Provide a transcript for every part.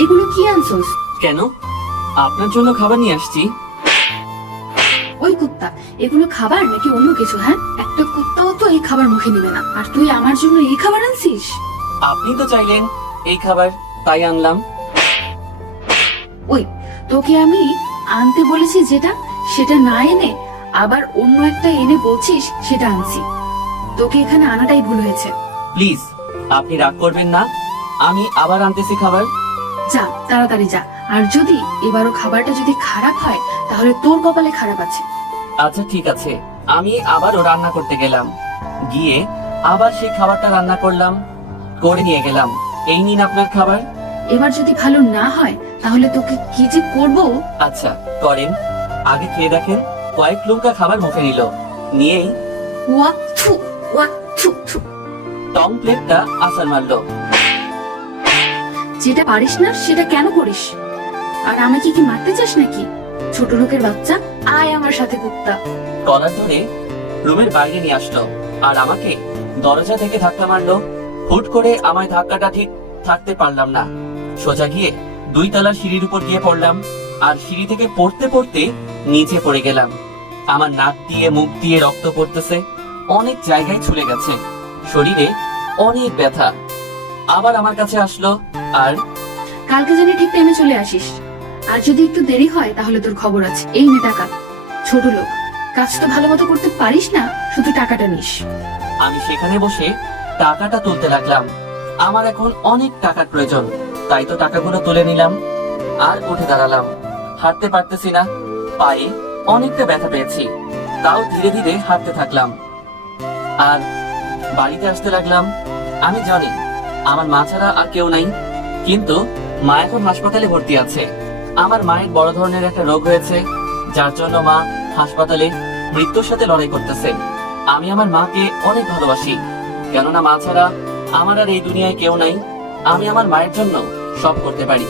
এগুলো কি আনছোস? কেন? আপনার জন্য খাবার নিয়ে আসছি। ওই কুত্তা, এগুলো খাবার নাকি অন্য কিছু? হ্যাঁ, একটা কুত্তাও তো এই খাবার মুখে নিবে না, আর তুই আমার জন্য এই খাবার আনছিস? আপনি তো চাইলেন এই খাবার, তাই আনলাম। ওই, তোকে আমি আনতে বলেছি যেটা, সেটা না এনে আবার অন্য একটা এনে বলছিস সেটা আনছি। তোকে এখানে আনাটাই ভুল হয়েছে। প্লিজ, আপনি রাগ করবেন না, আমি আবার আনতেছি খাবার। যা, তাড়াতাড়ি যা। আর যদি এবারও খাবারটা যদি খারাপ হয় তাহলে তোর কপালে খারাপ আছে। আচ্ছা ঠিক আছে, আমি আবারও রান্না করতে গেলাম। গিয়ে আবার সেই খাবারটা রান্না করলাম, করে নিয়ে গেলাম। এই নিন আপনার খাবার। এবার যদি ভালো না হয় তাহলে তোকে কি যে করবো। আচ্ছা করেন, আগে খেয়ে দেখেন। কয়েক লুমকা খাবার মুখে নিল, নিয়েই ওয়া থু, ওয়া থু থু। টং প্লেটটা আছাড় মারলো। যেটা পারিস না সেটা কেন করিস? আর আমাকে কি মারতে চাস নাকি? ছোট লোকের বাচ্চা, আয় আমার সাথে কুত্তা। কলার ধরে রুমের বাইরে নিয়ে আসলো, আর আমাকে দরজা থেকে ধাক্কা মারলো। হুট করে আমায় ধাক্কাটা ঠিক থাকতে পারলাম না, সোজা গিয়ে 2 তলার সিঁড়ির উপর গিয়ে পড়লাম। আর সিঁড়ি থেকে পড়তে পড়তে নিচে পড়ে গেলাম। আমার নাক দিয়ে মুখ দিয়ে রক্ত পড়তেছে, অনেক জায়গায় ছুলে গেছে, শরীরে অনেক ব্যথা। আবার আমার কাছে আসলো, আর কালকে জানি ঠিক টাইমে চলে আসিস, আর যদি একটু দেরি হয় তাহলে তোর খবর আছে। এই নে টাকা। ছোট লোক, কাজ তো ভালো মতো করতে পারিস না, শুধু টাকাটা নিস। আমি সেখানে বসে টাকাটা তুলতে লাগলাম। আমার এখন অনেক টাকার প্রয়োজন, তাই তো টাকাগুলো তুলে নিলাম। আর উঠে দাঁড়ালাম, হাঁটতে পারতেছি না, পায়ে অনেকটা ব্যথা পেয়েছি, তাও ধীরে ধীরে হাঁটতে থাকলাম। আর বাড়িতে আসতে লাগলাম। আমি জানি আমার মা ছাড়া আর কেউ নাই, কিন্তু মা এখন হাসপাতালে ভর্তি আছে। আমার মায়ের বড় ধরনের একটা রোগ হয়েছে, যার জন্য মা হাসপাতালে মৃত্যুর সাথে লড়াই করতেছে। আমি আমার মাকে অনেক ভালোবাসি, কেননা মা ছাড়া আমার আর এই দুনিয়ায় কেউ নাই। আমি আমার মায়ের জন্য সব করতে পারি,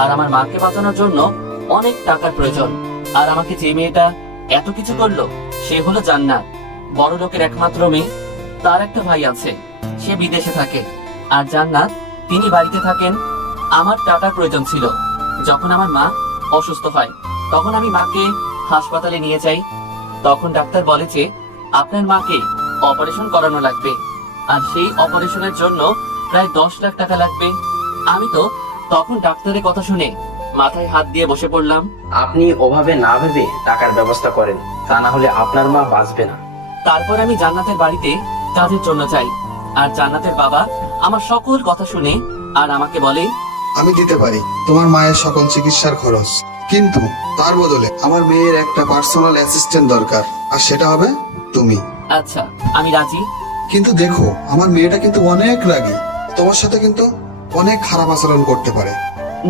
আর আমার মাকে বাঁচানোর জন্য অনেক টাকার প্রয়োজন। আর আমাকে যে মেয়েটা এত কিছু করলো সে হলো জান্নাত, বড় লোকের একমাত্র মেয়ে। তার একটা ভাই আছে, সে বিদেশে থাকে, আর জান্নাত তিনি বাড়িতে থাকেন। আমার টাকার প্রয়োজন ছিল। যখন আমার মা অসুস্থ হয় তখন আমি মাকে হাসপাতালে নিয়ে যাই। তখন ডাক্তার বলে যে আপনার মাকে অপারেশন করানো লাগবে, আর সেই অপারেশনের জন্য প্রায় 10 লাখ টাকা লাগবে। আমি তো তখন ডাক্তারের কথা শুনে মাথায় হাত দিয়ে বসে পড়লাম। আপনি ওভাবে না ভেবে টাকার ব্যবস্থা করেন, তা না হলে আপনার মা বাঁচবে না। তারপর আমি জান্নাতের বাড়িতে কাজের জন্য যাই, আর জান্নাতের বাবা আমার সকল কথা শুনে আর আমাকে বলে, আমি দিতে পারি তোমার মায়ের সকল চিকিৎসার খরচ, কিন্তু তার বদলে আমার মেয়ের একটা পার্সোনাল অ্যাসিস্ট্যান্ট দরকার, আর সেটা হবে তুমি। আচ্ছা আমি রাজি। কিন্তু দেখো, আমার মেয়েটা কিন্তু অনেক রাগী, তোমার সাথে কিন্তু অনেক খারাপ আচরণ করতে পারে।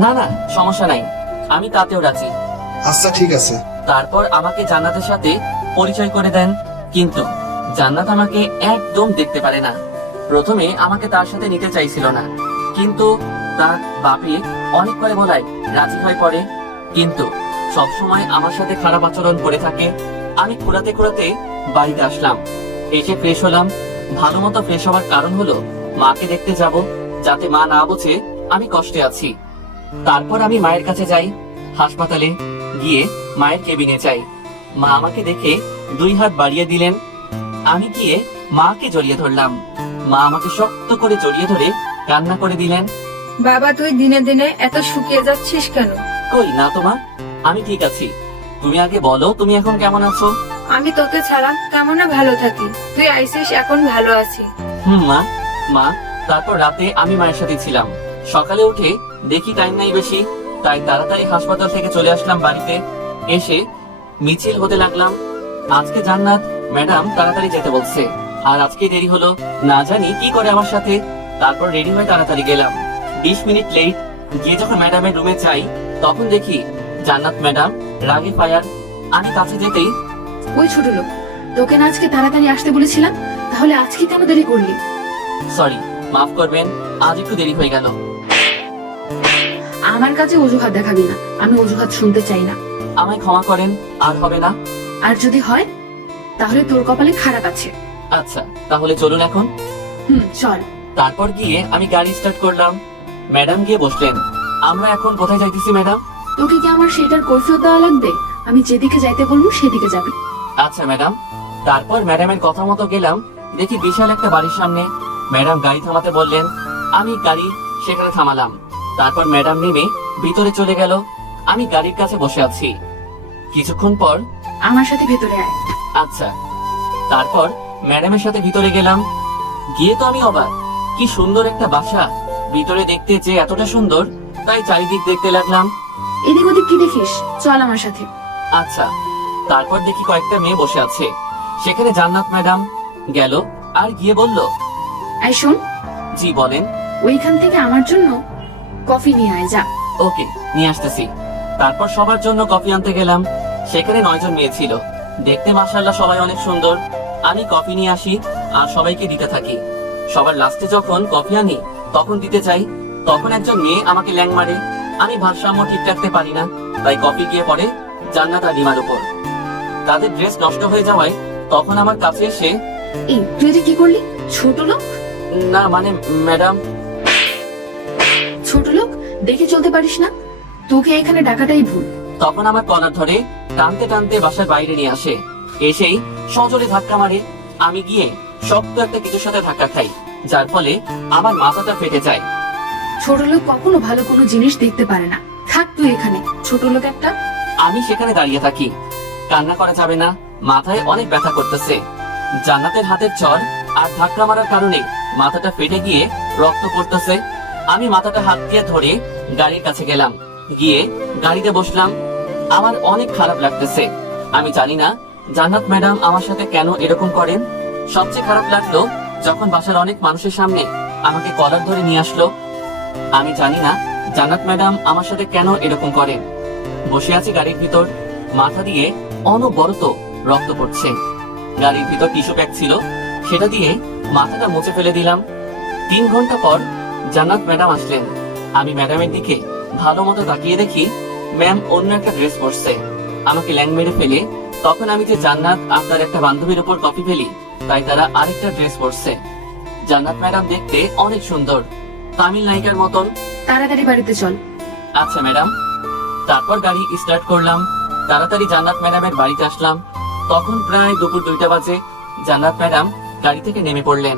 না না, সমস্যা নাই, আমি তাতেও রাজি। আচ্ছা ঠিক আছে। তারপর আমাকে জান্নাতের সাথে পরিচয় করে দেন, কিন্তু জান্নাত আমাকে একদম দেখতে পারে না। প্রথমে আমাকে তার সাথে নিতে চাইছিল না, কিন্তু তার বাপে অনেক করে বলায় রাজি হয়ে পড়ে, কিন্তু সবসময় আমার সাথে খারাপ আচরণ করে থাকে। আমি ঘোরাতে ঘোরাতে বাড়িতে আসলাম, এসে ফ্রেশ হলাম। ভালো মতো ফ্রেশ হওয়ার কারণ হলো মাকে দেখতে যাব, যাতে মা না বোঝে আমি কষ্টে আছি। তারপর আমি মায়ের কাছে যাই, হাসপাতালে গিয়ে মায়ের কেবিনে যাই। মা আমাকে দেখে 2 হাত বাড়িয়ে দিলেন। আমি গিয়ে মাকে জড়িয়ে ধরলাম। মা আমাকে শক্ত করে জড়িয়ে ধরে কান্না করে দিলেন। বাবা, তুই দিনে দিনে এত শুকিয়ে যাচ্ছিস কেন? কই না তো মা, আমি ঠিক আছি। তুমি আগে বলো, তুমি এখন কেমন আছো? আমি তোকে ছাড়া কেমন ভালো থাকি, তুই আইসিস এখন ভালো আছি। মা। মা, তারপর রাতে আমি মায়ের সাথে ছিলাম। সকালে উঠে দেখি টাইম নাই বেশি, তাই তাড়াতাড়ি হাসপাতাল থেকে চলে আসলাম বাড়িতে। এসে মিছিল হতে লাগলাম। আজকে জান্নাত ম্যাডাম তাড়াতাড়ি যেতে বলছে, আর আজকে দেরি হলো, না জানি কি করে আমার সাথে। তারপর রেডি হয়ে তাড়াতাড়ি গেলাম, 20 মিনিট লেট। গিয়ে যখন ম্যাডামের রুমে যাই তখন দেখি জান্নাত ম্যাডাম রাগে ফায়ার। আমি কাছে যেতেই, ওই ছোট লোক, তোকে না আজকে তাড়াতাড়ি আসতে বলেছিলাম, তাহলে আজকে কেন দেরি করলি? সরি, মাফ করবেন, আজ একটু দেরি হয়ে গেল। আমার কাছে অজুহাত দেখাবি না, আমি অজুহাত শুনতে চাই না। আমায় ক্ষমা করেন, আর হবে না। আর যদি হয় তাহলে তোর কপালে খারাপ আছে। আচ্ছা তাহলে চলুন এখন। চল। তারপর গিয়ে আমি গাড়ি স্টার্ট করলাম। ম্যাডাম গিয়ে বসলেন, আমরা এখন কোথায় যাইতেছি ম্যাডাম? তোকে কি আমার সেটার কৈফিয়ত দেওয়া লাগবে? আমি যেদিকে যাইতে বলবো সেদিকে যাবি। আচ্ছা ম্যাডাম। তারপর ম্যাডামের কথা মতো গেলাম, দেখি বিশাল একটা বাড়ির সামনে। ম্যাডাম গাড়ি থামাতে বললেন, আমি গাড়ি সেখানে থামালাম। তারপর ম্যাডাম নেমে ভিতরে চলে গেল। আমি গাড়ির কাছে বসে আছি। কিছুক্ষণ পর, আমার সাথে ভেতরে আয়। আচ্ছা। তারপর ম্যাডামের সাথে ভিতরে গেলাম। গিয়ে তো আমি অবাক, কি সুন্দর একটা বাসা। ভিতরে দেখতে যে এতটা সুন্দর, তাই চারিদিক দেখতে লাগলাম। এদিক ওদিক কি দেখিস? চল আমার সাথে। আচ্ছা। তারপর দেখি কয়েকটা মেয়ে বসে আছে। সেখানে জান্নাত ম্যাডাম গেল আর গিয়ে বলল, আই শোন, জি বলেন। ওইখান থেকে আমার জন্য কফি নিয়ে আয়, যা। ওকে, নিয়ে আসতেছি। তারপর সবার জন্য কফি আনতে গেলাম। সেখানে 9 জন মেয়ে ছিল। দেখতে মাশাআল্লাহ সবাই অনেক সুন্দর। আমি কফি নিয়ে আসি আর সবাইকে দিতে থাকি। সবার লাস্টে যখন কফি আনি তখন দিতে চাই, তখন একজন মেয়ে আমাকে ল্যাং মারে। আমি ভারসাম্য ঠিক রাখতে পারি না, তাই কফি গিয়ে পড়ে জান্নাত আর রিমার উপর। তাদের ড্রেস নষ্ট হয়ে যাওয়ায় তখন আমার কাছে এসে, এই তুই এটা কি করলি? ছোট লোক, না মানে ম্যাডাম। ছোট লোক দেখে চলতে পারিস না? তোকে এখানে ডাকাটাই ভুল। তখন আমার কলার ধরে টানতে টানতে বাসার বাইরে নিয়ে আসে। এসেই সজোরে ধাক্কা মারে। আমি গিয়ে শক্ত একটা কিছুর সাথে ধাক্কা খাই, যার ফলে আমার মাথাটা ফেটে যায়। ছোট লোক কখনো ভালো কোনো জিনিস দেখতে পারে না। থাক তুই এখানে, ছোট লোক একটা। আমি সেখানে দাঁড়িয়ে থাকি। কান্না করা যাবে না, মাথায় অনেক ব্যথা করতেছে। জান্নাতের হাতের চড় আর ধাক্কা মারার কারণে মাথাটা ফেটে গিয়ে রক্ত পড়তেছে। আমি মাথাটা হাত দিয়ে ধরে গাড়ির কাছে গেলাম। গিয়ে গাড়িতে বসলাম। আমার অনেক খারাপ লাগতেছে। আমি জানি না জান্নাত ম্যাডাম আমার সাথে কেন এরকম করেন। সবচেয়ে খারাপ লাগলো যখন বাসার অনেক মানুষের সামনে আমাকে কলার ধরে নিয়ে আসলো। আমি জানি না জান্নাত ম্যাডাম আমার সাথে কেন এরকম করেন। বসে আছি গাড়ির ভিতর, মাথা দিয়ে অনবরত রক্ত পড়ছে। গাড়ির ভিতর টিস্যু ব্যাগ ছিল, সেটা দিয়ে মাথাটা মুছে ফেলে দিলাম। 3 ঘন্টা পর জান্নাত ম্যাডাম আসলেন। আমি ম্যাডামের দিকে ভালো মতো তাকিয়ে দেখি ম্যাম অন্য একটা ড্রেস পরছে। আমাকে ল্যাং মেরে ফেলে তখন আমি যে জান্নাত আপনার একটা বান্ধবীর উপর কপি ফেলি, তাই তারা আরেকটা ড্রেস পরছে। জান্নাত ম্যাডাম দেখতে অনেক সুন্দর, তামিল নায়িকার মতন। তাড়াতাড়ি বাড়িতে চল। আচ্ছা ম্যাডাম। তারপর গাড়ি স্টার্ট করলাম। তাড়াতাড়ি জান্নাত ম্যাডামের বাড়িতে আসলাম। তখন প্রায় দুপুর 2টা বাজে। জান্নাত ম্যাডাম গাড়ি থেকে নেমে পড়লেন।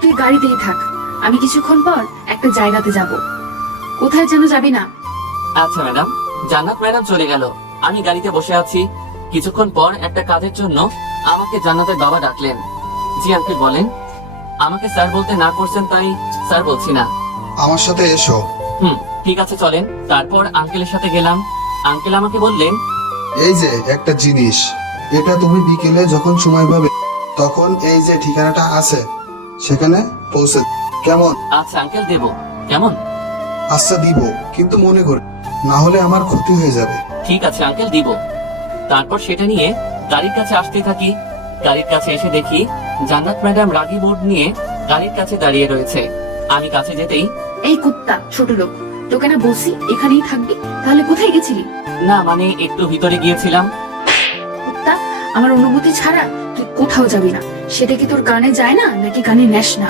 তুই গাড়িতেই থাক, আমি কিছুক্ষণ পর একটা জায়গাতে যাব। কোথায় যেন যাবি না। আচ্ছা ম্যাডাম। জান্নাত ম্যাডাম চলে গেল। আমি গাড়িতে বসে আছি। কিছুক্ষণ পর একটা কাজের জন্য আমাকে জান্নাতের বাবা ডাকলেন। জি আঙ্কেল বলেন। আমাকে স্যার বলতে না করছেন, তাই স্যার বলছি না। আমার সাথে এসো। ঠিক আছে চলেন। তারপর আঙ্কেলের সাথে গেলাম। আঙ্কেল আমাকে বললেন, এই যে একটা জিনিস, এটা তুমি বিকেলে যখন সময় পাবে তখন এই যে ঠিকানাটা আছে সেখানে পৌঁছে, কেমন? আচ্ছা আঙ্কেল দেব। কেমন? আচ্ছা দিব, কিন্তু মনে করে, না হলে আমার ক্ষতি হয়ে যাবে। ঠিক আছে আঙ্কেল দিব। তারপর সেটা নিয়ে গাড়ির কাছে আসতে থাকি। গাড়ির কাছে এসে দেখি জান্নাত ম্যাডাম রাগি বোর্ড নিয়ে গাড়ির কাছে দাঁড়িয়ে রয়েছে। আমি কাছে যেতেই, এই কুত্তা ছোট লোক, তোকে না বলছি এখানেই থাকবি, তাহলে কোথায় গেছিলি? না মানে একটু ভিতরে গিয়েছিলাম। কুত্তা, আমার অনুমতি ছাড়া তুই কোথাও যাবি না। সেটা কি তোর কানে যায় না, নাকি কানে নেস না?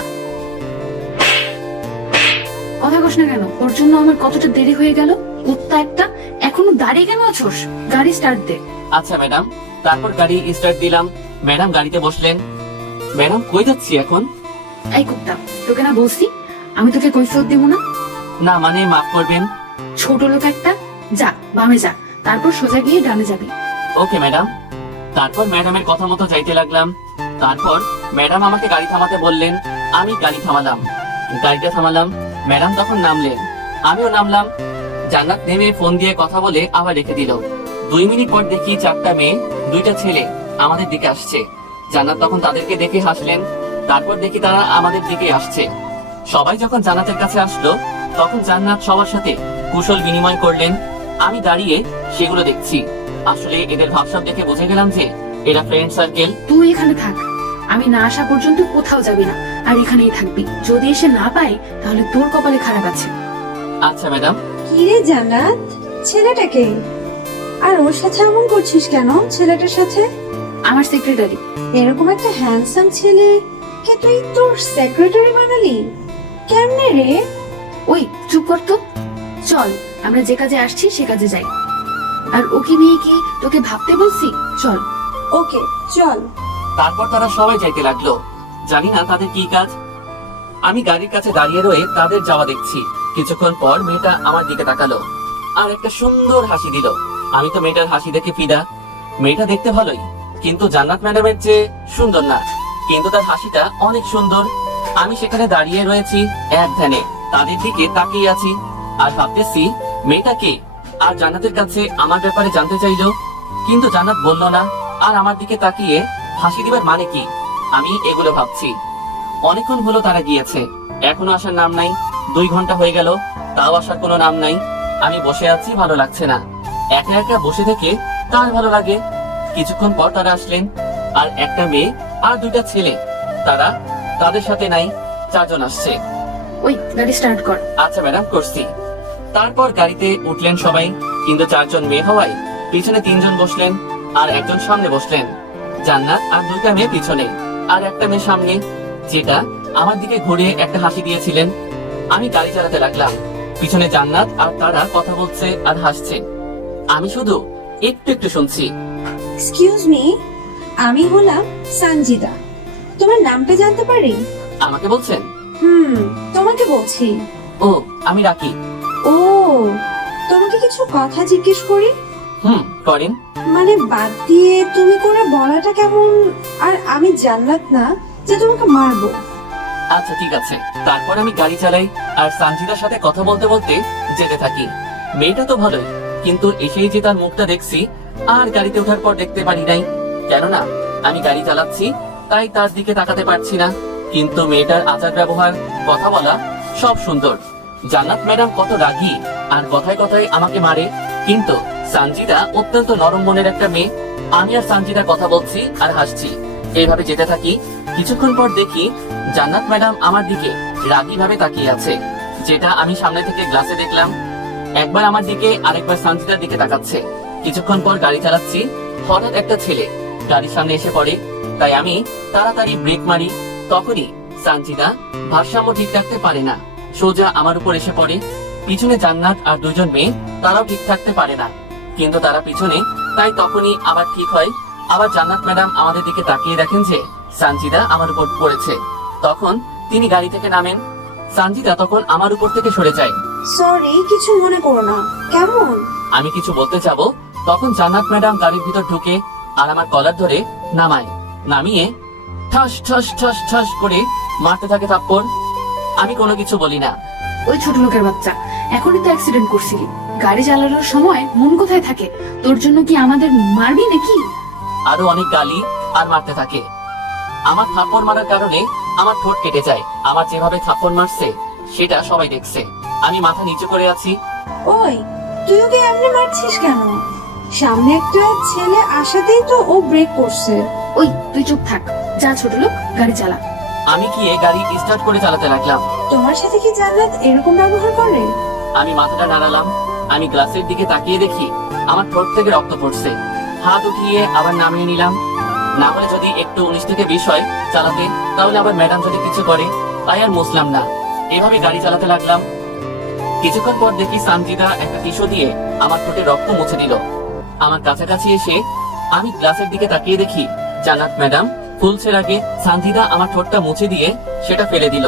কথা কস না কেন? ওর জন্য আমার কতটা দেরি হয়ে গেল। কুত্তা একটা, এখনো দাঁড়িয়ে কেন আছোস? গাড়ি স্টার্ট দে। আচ্ছা ম্যাডাম। তারপর গাড়ি স্টার্ট দিলাম। ম্যাডাম গাড়িতে বসলেন। ম্যাডাম কই যাচ্ছি এখন? এই কুত্তা, তোকে না বলছি আমি তোকে কৈফিয়ত দেবো না। না মানে মাফ করবেন। ছোট লোক একটা, যা বামে যা, তারপর সোজা গিয়ে ডানে যাবি। Okay madam. তারপর ম্যাডামের কথা মতো যাইতে লাগলাম। তারপর ম্যাডাম আমাকে গাড়ি থামাতে বললেন। আমি গাড়ি থামালাম। গাড়িটা থামালাম। ম্যাডাম তখন নামলেন, আমিও নামলাম। জান্নাত নেমে ফোন দিয়ে কথা বলে আবার রেখে দিল। 2 মিনিট পর দেখি 4টা মেয়ে 2টা ছেলে আমাদের দিকে আসছে। জান্নাত তখন তাদেরকে দেখে হাসলেন। তারপর দেখি তারা আমাদের দিকে আসছে। সবাই যখন জান্নাতের কাছে আসলো তখন জান্নাত সবার সাথে কুশল বিনিময় করলেন। আমি দাঁড়িয়ে সেগুলো দেখছি। আসলে এদের ভাবসাব দেখে বুঝে গেলাম যে এরা ফ্রেন্ড সার্কেল। তুই এখানে থাক, আমি না আসা পর্যন্ত কোথাও যাবি না, আর এখানেই থাকবি। যদি এসে না পাই তাহলে তোর কপালে খারাপ আছে। আচ্ছা ম্যাডাম। কিরে জান্নাত, ছেলেটাকে? আর ওর সাথে এমন করছিস কেন? ছেলেটার সাথে আমার সেক্রেটারি। এরকম একটা হ্যান্ডসাম ছেলে কে তুই তোর সেক্রেটারি বানালি? কেমনে রে? ওই চুপ কর তো। চল আমরা যে কাজে আসছি সে কাজে যাই। আর ওকে নিয়ে কি তোকে ভাবতে বলছি? চল। ওকে চল। তারপর তারা সবাই যাইতে লাগলো। জানি না তাদের কি কাজ। আমি গাড়ির কাছে দাঁড়িয়ে রয়ে তাদের যাওয়া দেখছি। কিছুক্ষণ পর মেয়েটা আমার দিকে তাকালো আর একটা সুন্দর হাসি দিল। আমি তো মেয়েটার হাসি দেখে ফিদা। মেয়েটা দেখতে ভালোই, কিন্তু জান্নাত ম্যাডামের চেয়ে সুন্দর না, কিন্তু তার হাসিটা অনেক সুন্দর। আমি সেখানে দাঁড়িয়ে রয়েছি এক ধ্যানে, তাদের দিকে তাকিয়ে আছি আর ভাবতেছি মেয়েটা কে, আর জান্নাতের কাছে আমার ব্যাপারে জানতে চাইলো, কিন্তু জান্নাত বলল না। আর আমার দিকে তাকিয়ে হাসি দিবার মানে কি, আমি এগুলো ভাবছি। অনেকক্ষণ হলো তারা গিয়েছে, এখনো আসার নাম নাই। 2 ঘন্টা হয়ে গেল, তাও আসার কোনো নাম নাই। আমি বসে আছি, ভালো লাগছে না। একা একা বসে থেকে কার ভালো লাগে। কিছুক্ষণ পর তারা আসলেন, আর একটা মেয়ে আর 2টা ছেলে। তারা তাদের সাথে নাই, 4 জন আসছে। ওই গাড়ি স্টার্ট কর। আচ্ছা ম্যাডাম, করছি। তারপর গাড়িতে উঠলেন সবাই, কিন্তু 4 জন মেয়ে হওয়ায় পিছনে 3 জন বসলেন আর একজন সামনে বসলেন। জান্নাত আর 2টা মেয়ে পিছনে আর একটা মেয়ে সামনে, যেটা আমার দিকে ঘুরিয়ে একটা হাসি দিয়েছিলেন। আমি গাড়ি চালাতে লাগলাম, পিছনে জান্নাত আর তারা কথা বলছে আর হাসছে। আমি শুধু একটু একটু শুনছি। এক্সকিউজ মি, আমি হলাম সঞ্জিতা। তোমার নামটা জানতে পারি? আমাকে বলছেন? তোমাকে বলছি। ও, আমি রাকি। ও, তোমাকে কিছু কথা জিজ্ঞেস করি? করেন। মানে বাদ দিয়ে তুমি করে বলাটা কেমন? আর আমি জান্নাত না যে তোমাকে মারবো। আচ্ছা ঠিক আছে। তারপর আমি গাড়ি চালাই আর সঞ্জিতার সাথে কথা বলতে বলতে যেতে থাকি। মেয়েটা তো ভালোই, কিন্তু এসেই যে তার মুখটা দেখছি আর গাড়িতে ওঠার পর দেখতে পারি নাই। কেননা আমি গাড়ি চালাচ্ছি, তাই তার দিকে তাকাতে পারছি না। কিন্তু মেয়েটার আচার ব্যবহার, কথা বলা সব সুন্দর। জান্নাত ম্যাডাম কত রাগী আর কথায় কথায় আমাকে মারে, কিন্তু সঞ্জিতা অত্যন্ত নরম মনের একটা মেয়ে। আমি আর সঞ্জিতা কথা বলছি আর হাসছি, এইভাবে যেতে থাকি। কিছুক্ষণ পর দেখি জান্নাত ম্যাডাম আমার দিকে রাগী ভাবে তাকিয়ে আছে, যেটা আমি সামনে থেকে গ্লাসে দেখলাম। একবার আমার দিকে আরেকবার সঞ্জিতার দিকে তাকাচ্ছে। কিছুক্ষণ পর গাড়ি চালাচ্ছি, হঠাৎ একটা ছেলে গাড়ির সামনে এসে পড়ে, তাই আমি তাড়াতাড়ি ব্রেক মারি। তখনই সঞ্জিতা ভারসাম্য ঠিক রাখতে পারে না, সোজা আমার উপর এসে পড়ে। পিছনে জান্নাত আর 2 জন মেয়ে, তারাও ঠিক থাকতে পারে না, কিন্তু তারা পিছনে, তাই তখনই আবার ঠিক হয়। আবার জান্নাত ম্যাডাম আমাদের দিকে তাকিয়ে দেখেন যে সঞ্জিতা আমার উপর পড়েছে। তখন তিনি গাড়ি থেকে নামেন। সঞ্জিতা তখন আমার উপর থেকে সরে যায়। সরি, কিছু মনে করো না, কেমন? আমি কিছু বলতে যাবো, তখন জান্নাত ম্যাডাম গাড়ির ভিতর ঢুকে আর আমার কলার ধরে নামায়। নামিয়ে ঠাস ঠাস ঠাস ঠাস করে মারতে থাকে থাপ্পড়। আমি কোনো কিছু বলি না। ওই ছোট লোকের বাচ্চা, এখনই তো অ্যাক্সিডেন্ট করছিলি, গাড়ি চালানোর সময় মন কোথায় থাকে? তোর জন্য কি আমাদের মারবি নাকি? আরো অনেক গালি আর মারতে থাকে। আমার থাপ্পড় মারার কারণে আমার ঠোঁট কেটে যায়। আমার যেভাবে থাপ্পড় মারছে সেটা সবাই দেখছে। আমি মাথা নিচু করে আছি। ওই, তুই ওকে এমনি মারছিস কেন? সামনে একটা ছেলে আসাতেই তো ও ব্রেক করছে। ওই তুই চুপ থাক, যা ছোট লোক, গাড়ি চালা। আমি গিয়ে গাড়ি স্টার্ট করে চালাতে লাগলাম। তোমার সাথে কি জান্নাত এরকম ব্যবহার করে? আমি মাথাটা নাড়ালাম। আমি গ্লাসের দিকে তাকিয়ে দেখি আমার ঠোঁট থেকে রক্ত পড়ছে। হাত উঠিয়ে আবার নামিয়ে নিলাম। না হলে যদি একটু 19 থেকে 20 হয় চালাতে, তাহলে আবার ম্যাডাম যদি কিছু করে, তাই আর মুসলাম না। এভাবে গাড়ি চালাতে লাগলাম। কিছুক্ষণ পর দেখি সঞ্জিতা একটা টিস্যু দিয়ে আমার ঠোঁটে রক্ত মুছে দিল। আমার কাছাকাছি এসে আমি গ্লাসের দিকে তাকিয়ে দেখি জান্নাত ম্যাডাম ফুলছে রাগে সঞ্জিতা আমার ঠোঁটটা মুছে দিয়ে সেটা ফেলে দিল।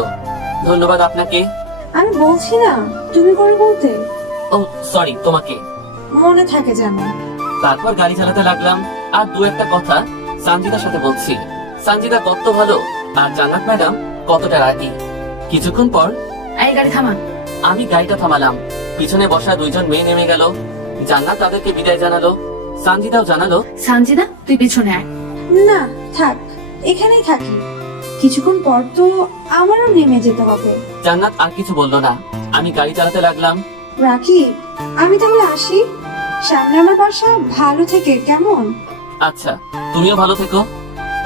ধন্যবাদ আপনাকে। আমি বলছি না তুমি করে বলতে। ও সরি, তোমাকে। মনে থাকে জানো। তারপর গাড়ি চালাতে লাগলাম আর 2-1টা কথা সঞ্জিতার সাথে বলছি। সঞ্জিতা কত ভালো আর জান্নাত ম্যাডাম কতটা রাগী। কিছুক্ষণ পর এই গাড়ি থামা। আমি গাড়িটা থামালাম। পিছনে বসা 2 জন মেয়ে নেমে গেল। জান্নাত তাদেরকে বিদায় জানালো, সঞ্জিতাও জানালো। সানজিদা তুই পিছনে আয়। না থাক, এখানেই থাকি। কিছুক্ষণ পর তো আমারও নেমে যেতে হবে। জান্নাত আর কিছু বলল না। আমি গাড়ি চালাতে লাগলাম। রাখি, আমি তাহলে আসি। সামনে আমার বাসা, ভালো থেকে কেমন? আচ্ছা, তুমিও ভালো থেকো।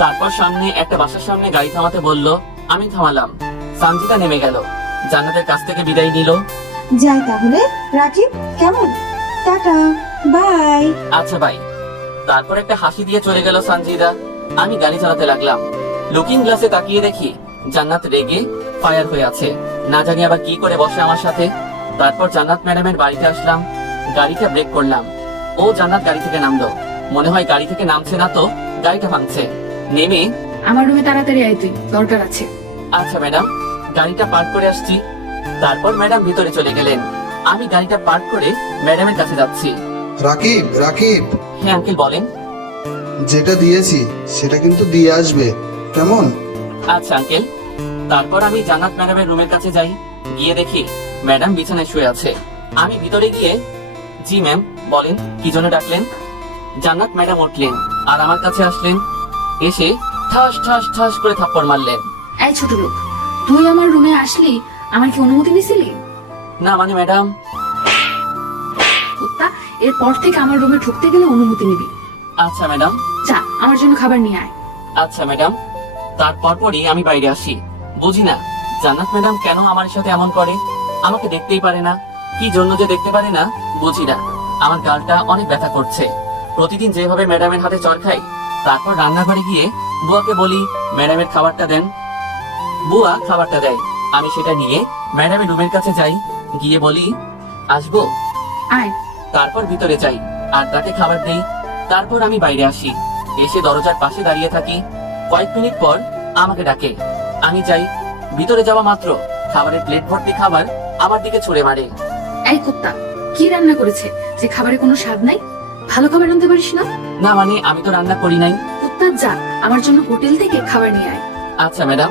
তারপর সামনে একটা বাসার সামনে গাড়ি থামাতে বলল, আমি থামালাম। সঞ্জিতা নেমে গেল, জান্নাতের কাছ থেকে বিদায় নিল। যাই তাহলে, রাখি কেমন? Tata, bye. আচ্ছা বাই। তারপর একটা হাসি দিয়ে চলে গেল সঞ্জিতা। আমি গাড়ি চালাতে লাগলাম। লুকিং গ্লাসে তাকিয়ে দেখি জান্নাত রেগে ফায়ার হয়ে আছে। না জানি আবার কি করে বসে আমার সাথে। তারপর জান্নাত ম্যাডামের বাড়িতে আসলাম, গাড়িটা ব্রেক করলাম। ও জান্নাত গাড়ি থেকে নামলো, মনে হয় গাড়ি থেকে নামছে না তো গাড়িটা ভাঙছে। নেমে, আমার রুমে তাড়াতাড়ি আয় তুই, দরকার আছে। আচ্ছা ম্যাডাম, গাড়িটা পার্ক করে আসছি। তারপর ম্যাডাম ভিতরে চলে গেলেন। আমি গাড়িটা পার্ক করে ম্যাডামের কাছে যাচ্ছি। রাকিব, রাকিব, হ্যাঁ আঙ্কেল বলেন। যেটা দিয়েছি সেটা কিন্তু দিয়ে আসবে, কেমন? আচ্ছা আঙ্কেল। তারপর আমি জান্নাত ম্যাডামের রুমের কাছে যাই, গিয়ে দেখি ম্যাডাম বিছানায় শুয়ে আছে। আমি ভিতরে গিয়ে, জি ম্যাম বলেন, কি জন্য ডাকলেন? জান্নাত ম্যাডাম উঠলেন আর আমার কাছে আসলেন, এসে ঠাস ঠাস ঠাস করে থাপ্পড় মারলেন। এই ছোট লোক, তুই আমার রুমে আসলি, আমার কি অনুমতি নিছিলি? না মানে ম্যাডাম। কুত্তা, এরপর থেকে আমার রুমে ঢুকতে গেলে অনুমতি নিবি। আচ্ছা ম্যাডাম। যা, আমার জন্য খাবার নিয়ে আয়। আচ্ছা ম্যাডাম। তারপর পরই আমি বাইরে আসি। বুঝি না জান্নাত ম্যাডাম কেন আমার সাথে এমন করে, আমাকে দেখতেই পারে না, কি জন্য যে দেখতে পারে না বুঝি না। আমার গালটা অনেক ব্যথা করছে। প্রতিদিন যেভাবে ম্যাডামের হাতে চড় খাই, তারপর রান্নাঘরে গিয়ে বুয়াকে বলি ম্যাডামের খাবারটা দেন। বুয়া খাবারটা দেয়, আমি সেটা নিয়ে ম্যাডামের রুমের কাছে যাই, গিয়ে বলি আসবো। আয়। তারপর ভিতরে যাই আর তাকে খাবার দেই। তারপর আমি বাইরে আসি, এসে দরজার পাশে দাঁড়িয়ে থাকি। কয়েক মিনিট পর আমাকে ডাকে, আমি যাই। ভিতরে যাওয়া মাত্র খাবারের প্লেট ভর্তি খাবার আমার দিকে ছুঁড়ে মারে। এই কুত্তা, কি রান্না করেছে যে খাবারে কোনো স্বাদ নাই? ভালো খাবার আনতে পারিস না? না মানে আমি তো রান্না করি নাই। কুত্তা, যা, আমার জন্য হোটেল থেকে খাবার নিয়ে আয়। আচ্ছা ম্যাডাম।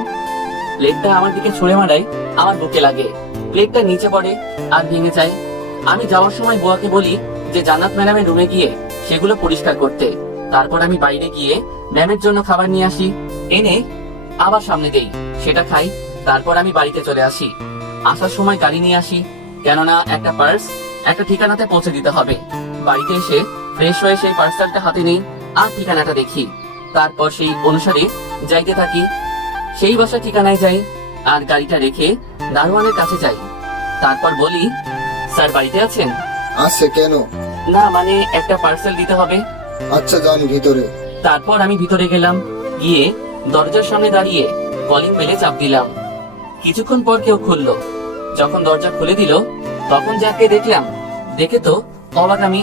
প্লেটটা আমার দিকে ছুঁড়ে মারাই আমার বুকে লাগে, প্লেটটা নিচে পড়ে আর ভেঙে যায়। আমি যাওয়ার সময় বুয়াকে বলি যে জান্নাত ম্যাডামের রুমে গিয়ে সেগুলো পরিষ্কার করতে। তারপর আমি বাইরে গিয়ে ম্যামের জন্য খাবার নিয়ে আসি, এনে আবার সামনে দেই, সেটা খাই। তারপর আমি বাড়িতে চলে আসি। আসার সময় গাড়ি নিয়ে আসি, কেননা একটা পার্স একটা ঠিকানাতে পৌঁছে দিতে হবে। বাড়িতে এসে ফ্রেশ হয়ে সেই পার্সেলটা হাতে নেই আর ঠিকানাটা দেখি। তারপর সেই অনুসারে যাইতে থাকি। সেই বাসার ঠিকানায় যাই আর গাড়িটা রেখে দারোয়ানের কাছে যাই। তারপর বলি, স্যার বাড়িতে আছেন? আছে কেন? না মানে একটা পার্সেল দিতে হবে। আচ্ছা যান ভিতরে। তারপর আমি ভিতরে গেলাম, গিয়ে দরজার সামনে দাঁড়িয়ে কলিং বেলে চাপ দিলাম। কিছুক্ষণ পর কেউ খুললো। যখন দরজা খুলে দিল তখন যাকে দেখলাম, দেখে তো অবাক আমি।